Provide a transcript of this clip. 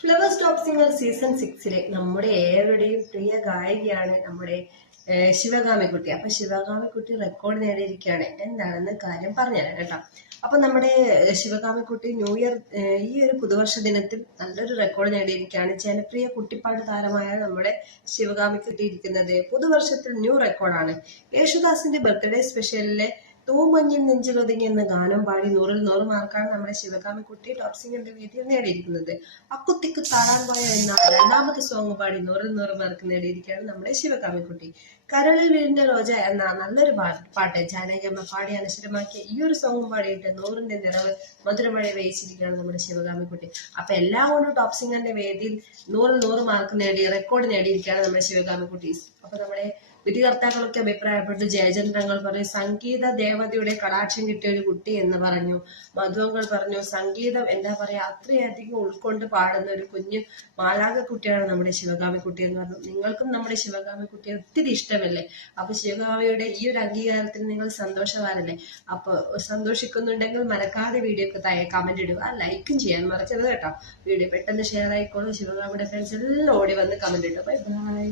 Flowers top singer season 6 നമ്മുടെ ഏവരുടെയും പ്രിയ ഗായികയാണ് നമ്മുടെ ശിവകാമിക്കുട്ടി. അപ്പൊ ശിവകാമിക്കുട്ടി റെക്കോർഡ് നേടിയിരിക്കുകയാണ്. എന്താണെന്ന് കാര്യം പറഞ്ഞുതരാം കേട്ടോ. അപ്പൊ നമ്മുടെ ശിവകാമിക്കുട്ടി ന്യൂ ഇയർ ഈ ഒരു പുതുവർഷ ദിനത്തിൽ നല്ലൊരു റെക്കോർഡ് നേടിയിരിക്കുകയാണ്. ജനപ്രിയ കുട്ടിപ്പാട്ട് താരമായ നമ്മുടെ ശിവകാമിക്കുട്ടി ഇരിക്കുന്നത് പുതുവർഷത്തിൽ ന്യൂ റെക്കോർഡാണ്. യേശുദാസിന്റെ ബർത്ത്ഡേ സ്പെഷ്യലിലെ തൂമഞ്ഞിൽ നെഞ്ചിലൊതുങ്ങി എന്ന ഗാനം പാടി 100-100 മാർക്കാണ് നമ്മുടെ ശിവകാമിക്കുട്ടി ടോപ്പ് സിംഗറിന്റെ വേദിയിൽ നേടിയിരിക്കുന്നത്. അക്കുത്തിക്ക് താഴാൻ പോയ എന്ന രണ്ടാമത്തെ സോങ് പാടി 100-100 മാർക്ക് നേടിയിരിക്കുകയാണ് നമ്മുടെ ശിവകാമിക്കുട്ടി. കരളിൽ വീടിന്റെ റോജ എന്ന നല്ലൊരു പാട്ട് ജാനകിയമ്മ പാടി അനശ്വരമാക്കിയ ഈ ഒരു സോങ് പാടിയിട്ട് 100ന്റെ നിറവ് മധുരമഴ വേയിച്ചിരിക്കുകയാണ് നമ്മുടെ ശിവകാമിക്കുട്ടി. അപ്പൊ എല്ലാം കൊണ്ടും ടോപ്പ് സിംഗറിന്റെ വേദിയിൽ 100-100 മാർക്ക് നേടി റെക്കോർഡ് നേടിയിരിക്കുകയാണ് നമ്മുടെ ശിവകാമിക്കുട്ടി. അപ്പൊ നമ്മുടെ വിധികർത്താക്കളൊക്കെ അഭിപ്രായപ്പെട്ടു. ജയചന്ദ്രങ്ങൾ പറഞ്ഞു സംഗീത ദേവതയുടെ കടാക്ഷം കിട്ടിയ ഒരു കുട്ടി എന്ന് പറഞ്ഞു. മധുവങ്ങൾ പറഞ്ഞു സംഗീതം എന്താ പറയാ അത്രയധികം ഉൾക്കൊണ്ട് പാടുന്ന ഒരു കുഞ്ഞു മാലാക കുട്ടിയാണ് നമ്മുടെ ശിവകാമിക്കുട്ടി എന്ന് പറഞ്ഞു. നിങ്ങൾക്കും നമ്മുടെ ശിവകാമിക്കുട്ടിയെ ഒത്തിരി ഇഷ്ടമല്ലേ? അപ്പൊ ശിവകാമിയുടെ ഈ ഒരു അംഗീകാരത്തിന് നിങ്ങൾ സന്തോഷവാനല്ലേ? അപ്പൊ സന്തോഷിക്കുന്നുണ്ടെങ്കിൽ മറക്കാതെ വീഡിയോക്ക് താഴെ കമന്റ് ഇടുക, ലൈക്കും ചെയ്യാൻ മറക്കരുത് കേട്ടോ. വീഡിയോ പെട്ടെന്ന് ഷെയർ ആയിക്കോളൂ. ശിവകാമിയുടെ ഫ്രണ്ട്സ് എല്ലാം ഓടി വന്ന് കമന്റ് ഇട്ടു. Bye bye.